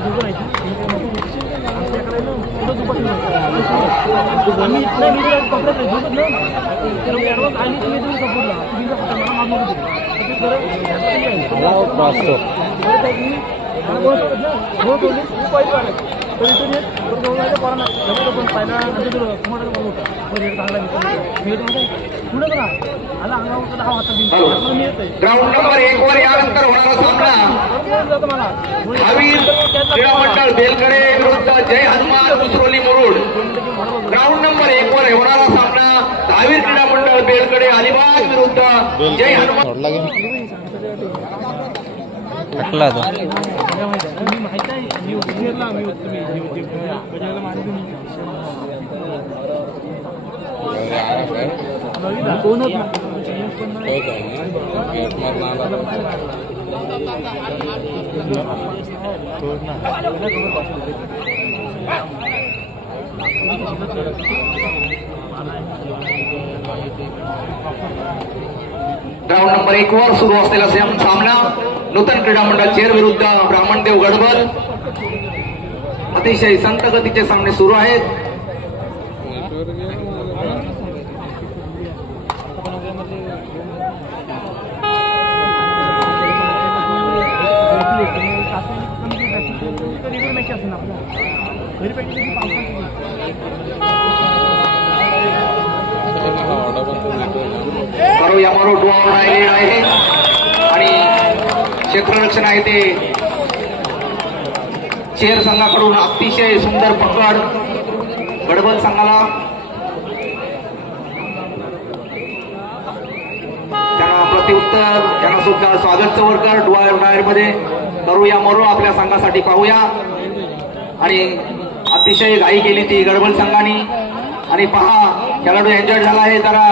Ground number 1 वर यानंतर होणारा सामना हवीर क्रीडा मंडळ बेलकडे विरुद्ध जय हनुमान कुसरोली मुरुड। ग्राउंड नंबर 1 वर होणारा सामना हवीर क्रीडा मंडळ बेलकडे अलिबाग विरुद्ध जय हनुमान। ग्राउंड नंबर 1 वर सुरू असलेला सामना नूतन क्रीडा मंडळ चेर विरुद्ध ब्राह्मणदेव गडबल। अतिशय संत गतीचे सामने सुरू आहेत। यामारो डोळा आहे आणि क्षेत्ररक्षण आहे ते चेर संघाकडून अतिशय सुंदर पकड गडबल संघाला। त्यांना प्रत्युत्तर त्यांना सुद्धा स्वागत चवरकर डोळा मध्ये करूया मरो आपल्या संघासाठी पाहूया। आणि अतिशय घाई केली ती गडबल संघाने आणि पहा खेळाडू एन्जॉय झाला आहे जरा।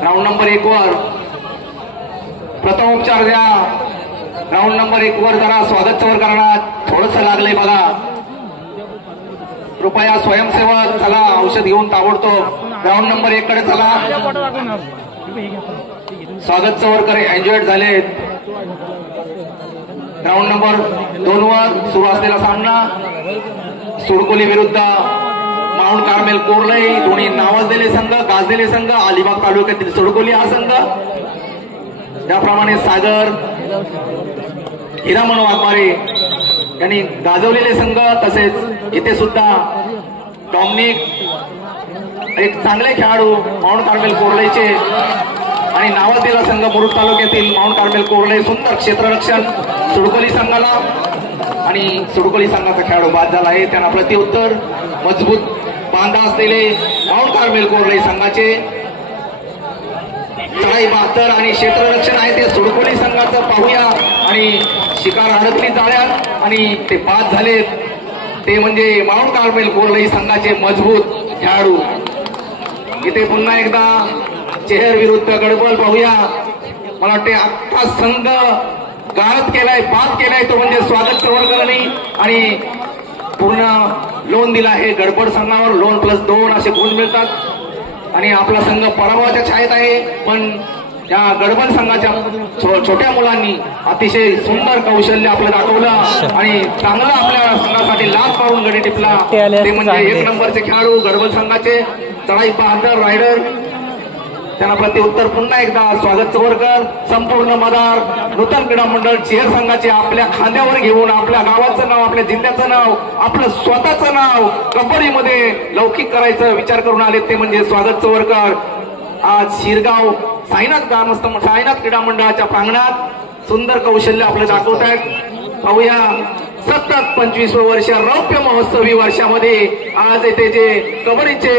ग्राउंड नंबर 1 वर प्रथमोपचार द्या। ग्राउंड नंबर 1 वर जरा स्वागत चवर करणार थोडस लागलंय बघा। कृपया स्वयंसेवक चला औषध घेऊन ताबडतोब ग्राउंड नंबर 1 कडे चला। स्वागत चवरकर एन्जॉय झालेत। ग्राउंड नंबर 2 वर सुरू असलेला सामना सुडकोली विरुद्ध माउंट कार्मेल कोरलई। दोन्ही नावाजलेले संघ गाजलेले संघ अलिबाग तालुक्यातील सुडकोली हा संघ। त्याप्रमाणे सागर हिरामन वाघमारे यांनी गाजवलेले संघ तसेच इथे सुद्धा डॉमिनिक एक चांगले खेळाडू माउंट कार्मेल कोरलईचे आणि नावाजलेला संघ मुरुड तालुक्यातील माउंट कार्मेल कोरलई। सुंदर क्षेत्ररक्षण सुडकोली संघाला आणि सुडकोली संघाचा खेळाडू बाद झाला आहे। त्यांना प्रत्युत्तर मजबूत बांधा असलेले माउंट कार्मेल कोरलई संघाचे चढाई 72 आणि क्षेत्ररक्षण आहे ते सुडकोली संघाचं पाहूया। आणि शिकार अडकली जाळ्यात आणि ते बाद झाले ते म्हणजे माउंट कार्मेल कोरलई संघाचे मजबूत खेळाडू। इथे पुन्हा एकदा चेहर विरुद्ध गडबल पाहूया। मला वाटते अख्खा संघ गाळत केलाय बाद केलाय तो म्हणजे स्वागत चवरकरांनी आणि पूर्ण लोन दिला आहे गडबड संघावर। लोन +2 असे गुण मिळतात आणि आपला संघ पराभवाच्या छायेत आहे। पण या गडबड संघाच्या छोट्या मुलांनी अतिशय सुंदर कौशल्य आपलं दाखवलं आणि चांगलं आपल्या संघासाठी लाभ पाहून गडी टिपला ते म्हणजे 1 नंबरचे खेळाडू गडबड संघाचे चढाई 72 रायडर। त्यांना प्रत्युत्तर पुन्हा एकदा स्वागत चवरकर संपूर्ण मदार नूतन क्रीडा मंडळ चेर संघाचे आपल्या खांद्यावर घेऊन आपल्या गावाचं नाव आपल्या जिल्ह्याचं नाव आपलं स्वतःचं नाव कबड्डीमध्ये लौकिक करायचं विचार करून आले ते म्हणजे स्वागत चवरकर। आज शिरगाव साईनाथ क्रीडा मंडळाच्या प्रांगणात सुंदर कौशल्य आपलं दाखवत आहेत। पाहूया सतत 25वे वर्ष रौप्य महोत्सवी वर्षामध्ये आज येथे जे कबड्डीचे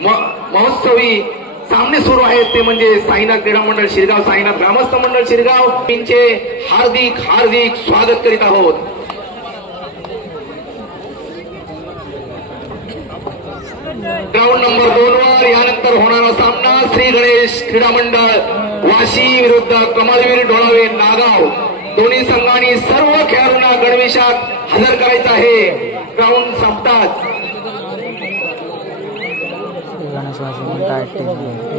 महोत्सवी सामने सुरू आहेत ते म्हणजे साईनाथ क्रीडा मंडळ शिरगाव साईनाथ ग्रामस्थ मंडळ शिरगाव यांचे हार्दिक हार्दिक स्वागत करीत आहोत। ग्राउंड नंबर 2 वर यानंतर होणारा सामना श्री गणेश क्रीडा मंडळ वाशी विरुद्ध कमलवीर ढोळावे नागाव। दोन्ही संघांनी सर्व खेळाडूंना गणवेशात हजर करायचं आहे। ग्राउंड संपतात।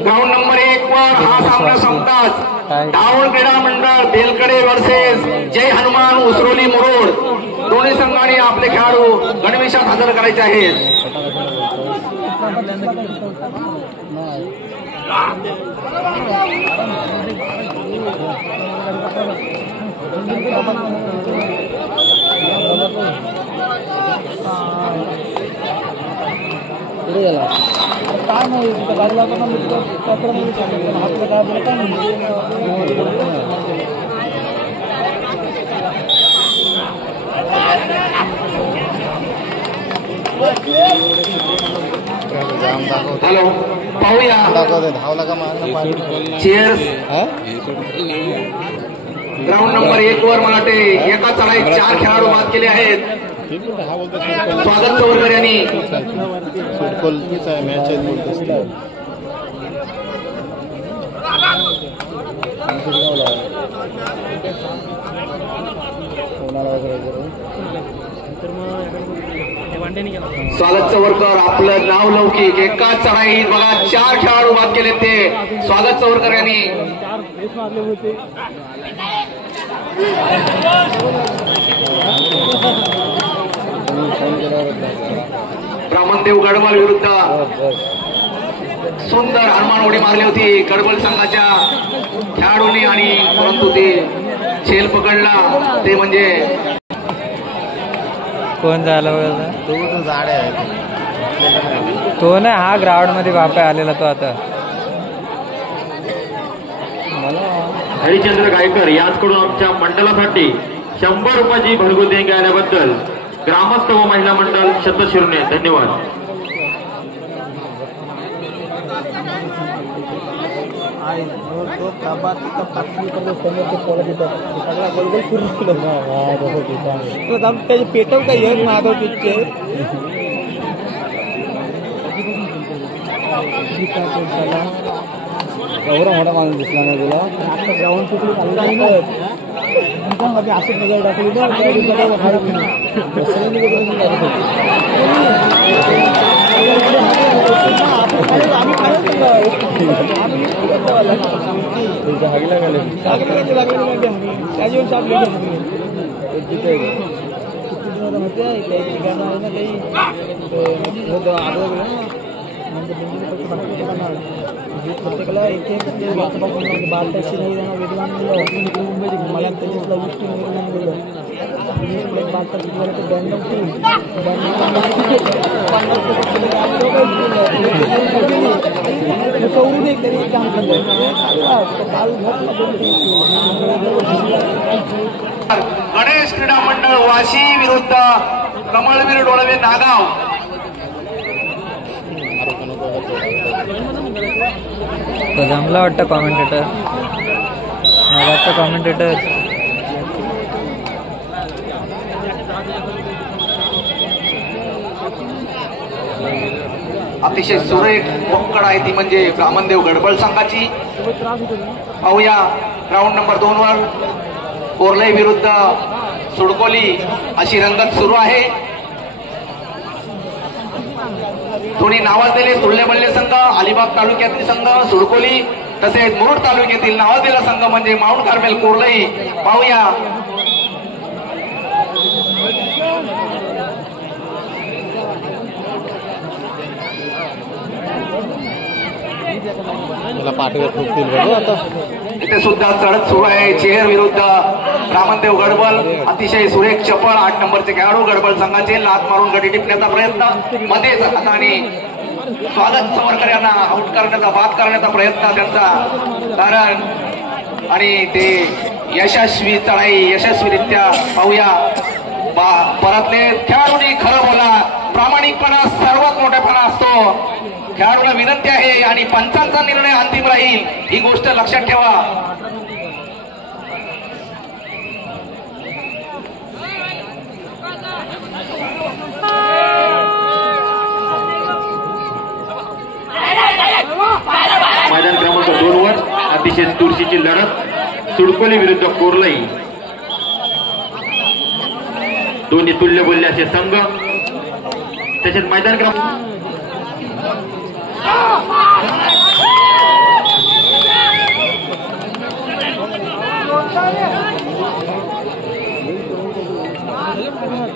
ग्राउंड नंबर 1 वर हा सामना संपताच धावण क्रीडा मंडळ बेलकडे वर्सेस जय हनुमान उसरोली मुरोड दोन्ही संघाने आपले खेळाडू गणवेशात हजर करायचे आहेत. काय नाही गाडीला पण आपलं काय बोलत नाही. हॅलो पाहूया धावला का चेअर्स ग्राउंड नंबर 1 वर मला ते एका चढाईत 4 खेळाडू बाद केले आहेत. स्वागत चौरकर यांनी स्वागत चौरकर आपलं नाव लौकिक एका चढाईत बघा 4 खेळाडू बाद केले ते स्वागत चौरकर यांनी. ब्राह्मणदेव गडबल विरुद्ध सुंदर हनुमान उडी मारली होती गडबल संघाच्या खेळाडूंनी आणि परंतु ते छेल पकडला ते म्हणजे कोण झाला बघा तो झाड आहे तो ना हा ग्राउंड मध्ये बापा आलेला तो आता हरिचंद्र गायकर याचकडून आमच्या मंडळासाठी 100 रुपयाची भरघोस देणगी आल्याबद्दल ग्रामस्थ व महिला मंडळ शतशिरुने धन्यवाद. त्याचे पेटव काय येत माधव पिक्चे एवढा मोठा माणूस दिसला नाही तुला आता ग्राउंड कुठली असं मजा टाकली प्रत्येकाला एक एक बालटाची नाही वेगळं मुंबई मला त्याच्यातला गोष्टी वेगळं दिलं बालटाची बँडम टीम सौरू नाही तरी काम गणेश क्रीडा मंडळ वाशी विरुद्ध कमळवीर डोळवे नागाव. तो जमला वाटतं कॉमेंटेटर नागाचा कॉमेंटेटर अतिशय सुरेख पक्कड आहे ती म्हणजे ब्राह्मणदेव गडबळ संघाची. पाहूया ग्राउंड नंबर 2 वर कोरलई विरुद्ध सुडकोली अशी रंगत सुरू आहे. दोन्ही नावाजलेले तुल्यबल्ले संघ अलिबाग तालुक्यातील संघ सुडकोली तसेच मुरुड तालुक्यातील नावाजलेला संघ म्हणजे माउंट कार्मेल कोरलई. पाहूया इथे सुद्धा चढत सुरू आहे. चेहर विरुद्ध ब्राह्मणदेव गडबल अतिशय सुरेख चपळ 8 नंबरचे खेळाडू गडबल संघाचे लात मारून गडी टिपण्याचा प्रयत्न मध्येच हाताने स्वागत चौरकर यांना आउट करण्याचा बाद करण्याचा प्रयत्न त्यांचा कारण आणि ते यशस्वी चढाई यशस्वीरित्या. पाहूया परतले खेळाडूंनी खरं बोला प्रामाणिकपणा सर्वात मोठेपणा असतो. खेळाडूला विनंती आहे आणि पंचांचा निर्णय अंतिम राहील ही गोष्ट लक्षात ठेवा. मैदान क्रमांक 2 वर अतिशय चुरशीची लढत सुडकोली विरुद्ध कोरलई दोन्ही तुल्यबल्ले असे संघ. तसेच मैदान क्रमांक मैदान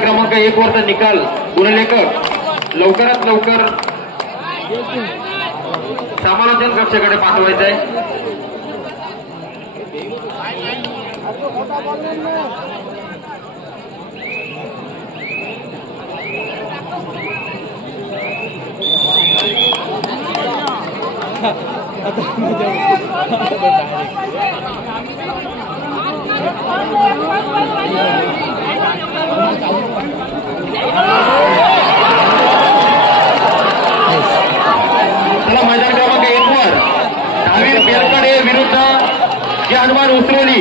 क्रमांक 1 वरचा निकाल गुणलेखक लवकरात लवकर समालोचन कक्षाकडे पाठवायचं आहे. चला मैदान क्रमांक 1 वर दहावीर बेलकडे विरुद्ध जे हनुमान उसरोली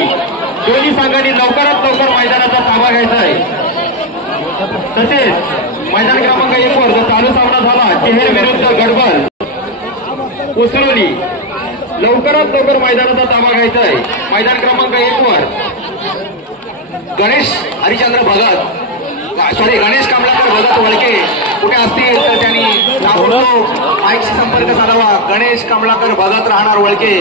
दोन्ही संघांनी लवकरात लवकर मैदानाचा ताबा घ्यायचा आहे. तसेच मैदान क्रमांक 1 वर जो चालू सामना झाला चेहेर विरुद्ध गडबल उसरोली लवकरात लवकर मैदानाचा ताबा घ्यायचा आहे. मैदान क्रमांक 1 वर गणेश हरिचंद्र भगत गणेश कमलाकर भगत वळके कुठे असतील तर त्यांनी ताबडतोब माईकशी संपर्क साधावा. गणेश कमलाकर भगत राहणार वळके.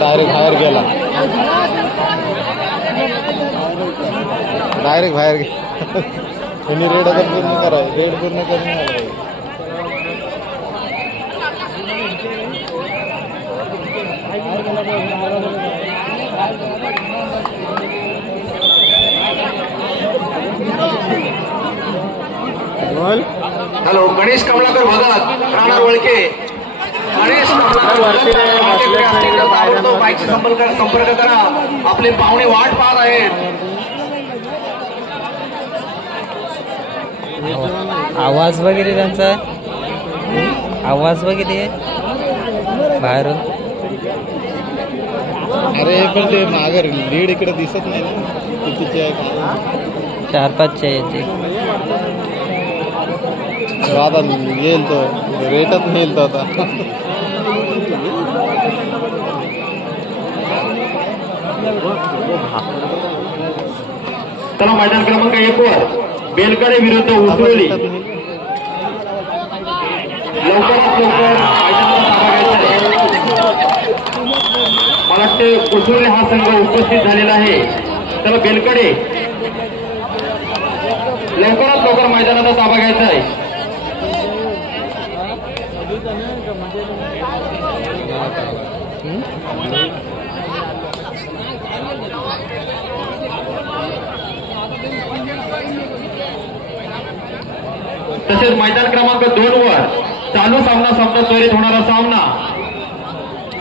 डायरेक्ट बाहेर गेला डायरेक्ट बाहेर त्यांनी रेड आता पूर्ण करा रेड पूर्ण करून हॅलो गणेश कमलाकर भगत राहणार वळके. गणेश कमलाकर बाईकशी संपर्क करा. आपले पाहुणे वाट पाहत आहेत. आवाज वगैरे त्यांचा आवाज वगैरे बाहेरून. अरे पण ते मागर लीड इकडे दिसत नाही ना कितीचे आहे 4-5 याचे आता येईल तो रेटच नेईल तो आता. चला मैदान क्रमांक 1 वर बेलकडे विरुद्ध उसरोली लवकरात लवकर मैदानाचा ताबा घ्यायचा आहे. मला वाटते उसरोली हा संघ उपस्थित झालेला आहे. चला बेलकडे लवकरात लवकर मैदानाचा ताबा घ्यायचा आहे. तसेच मैदान क्रमांक 2 वर चालू सामना संपता त्वरित होणारा सामना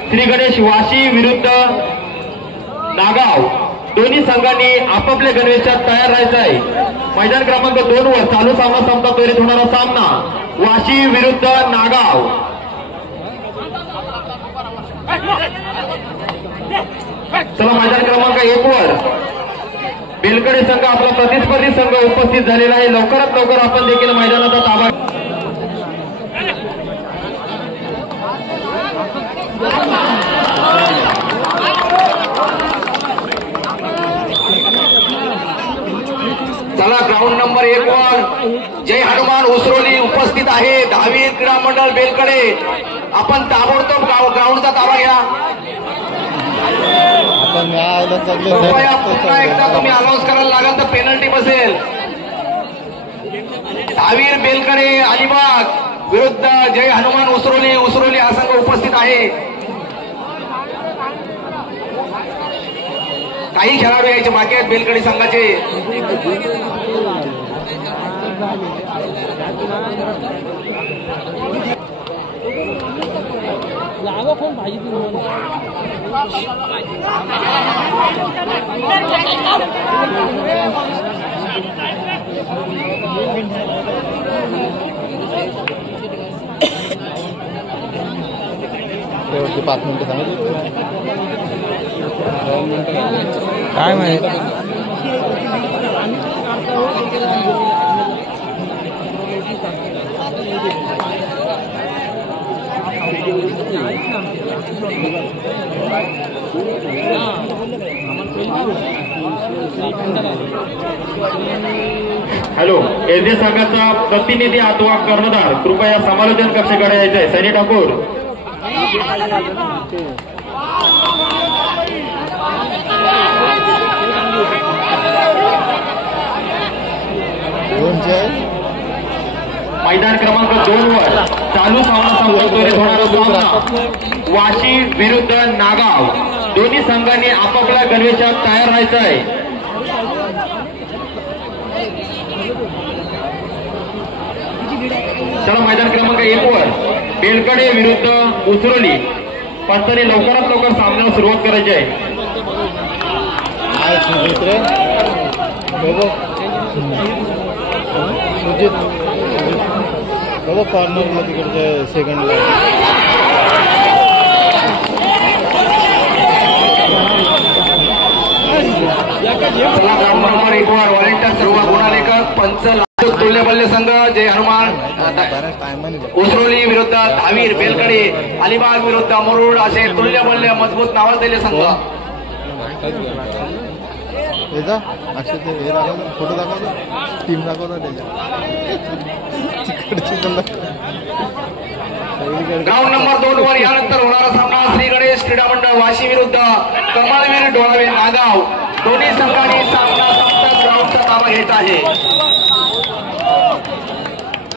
श्री गणेश वाशी विरुद्ध नागाव दोन्ही संघांनी आपापल्या गणवेशात तयार राहायचं आहे. मैदान क्रमांक 2 वर चालू सामना संपता त्वरित होणारा सामना वाशी विरुद्ध नागाव. चला मैदान क्रमांक 1 वर बेलकडे संघ आपला प्रतिस्पर्धी संघ उपस्थित झालेला आहे. लवकरात लवकर आपण देखील मैदानाचा ताबा चला ग्राउंड नंबर 1 वर जय हनुमान उसरोली उपस्थित आहे. 10वी क्रीडा मंडळ बेलकडे. आपण ताबडतोब ग्राउंडचा ताबा घ्या. कृपया पुन्हा एकदा तुम्ही अनाऊन्स करायला लागाल तर पेनल्टी बसेल. 10वी बेलकडे अलिबाग विरुद्ध जय हनुमान उसरोली. उसरोली हा संघ उपस्थित आहे. काही खेळाडू यायचे बाकी आहेत बेलकडे संघाचे. ते 5 मिनिटं सांगितले काय माहिती हॅलो, एसडी संघाचा प्रतिनिधी अथवा कर्णधार कृपया समालोचन कक्षाकडे यायचंय. सनी ठाकूर. मैदान क्रमांक 2 वर चालू सामना संपत्तीवर होणारा सामना वाशी विरुद्ध नागाव. दोन्ही संघांनी आपापल्या गणवेशात तयार राहायचं आहे. चला, मैदान क्रमांक 1 वर बेलकडे विरुद्ध उसरोली. पंचांनी लवकरात लवकर सामन्याला सुरुवात करायची आहे. बाबा कॉर्नरला तिकडच्या सेकंडला चला, ग्राउंड नंबर 1 वर व्हॉलेंटियर सर्व गुणालेखक पंच तुल्यबल्ले संघ जय हनुमान उसरोली विरुद्ध धावीर बेलकडे, अलिबाग विरुद्ध मुरुड असे तुल्यबल्ले मजबूत नावाजलेले संघ. अक्षय ते हे दाखवतो, फोटो दाखवतो, टीम दाखवतो ग्राउंड नंबर 2 वर यानंतर होणारा सामना श्री गणेश क्रीडा मंडळ वाशी विरुद्ध कमळवीर डोळावे नागाव. दोन्ही संघांनी सामना संपताच ग्राउंडचा ताबा घ्यायचा आहे.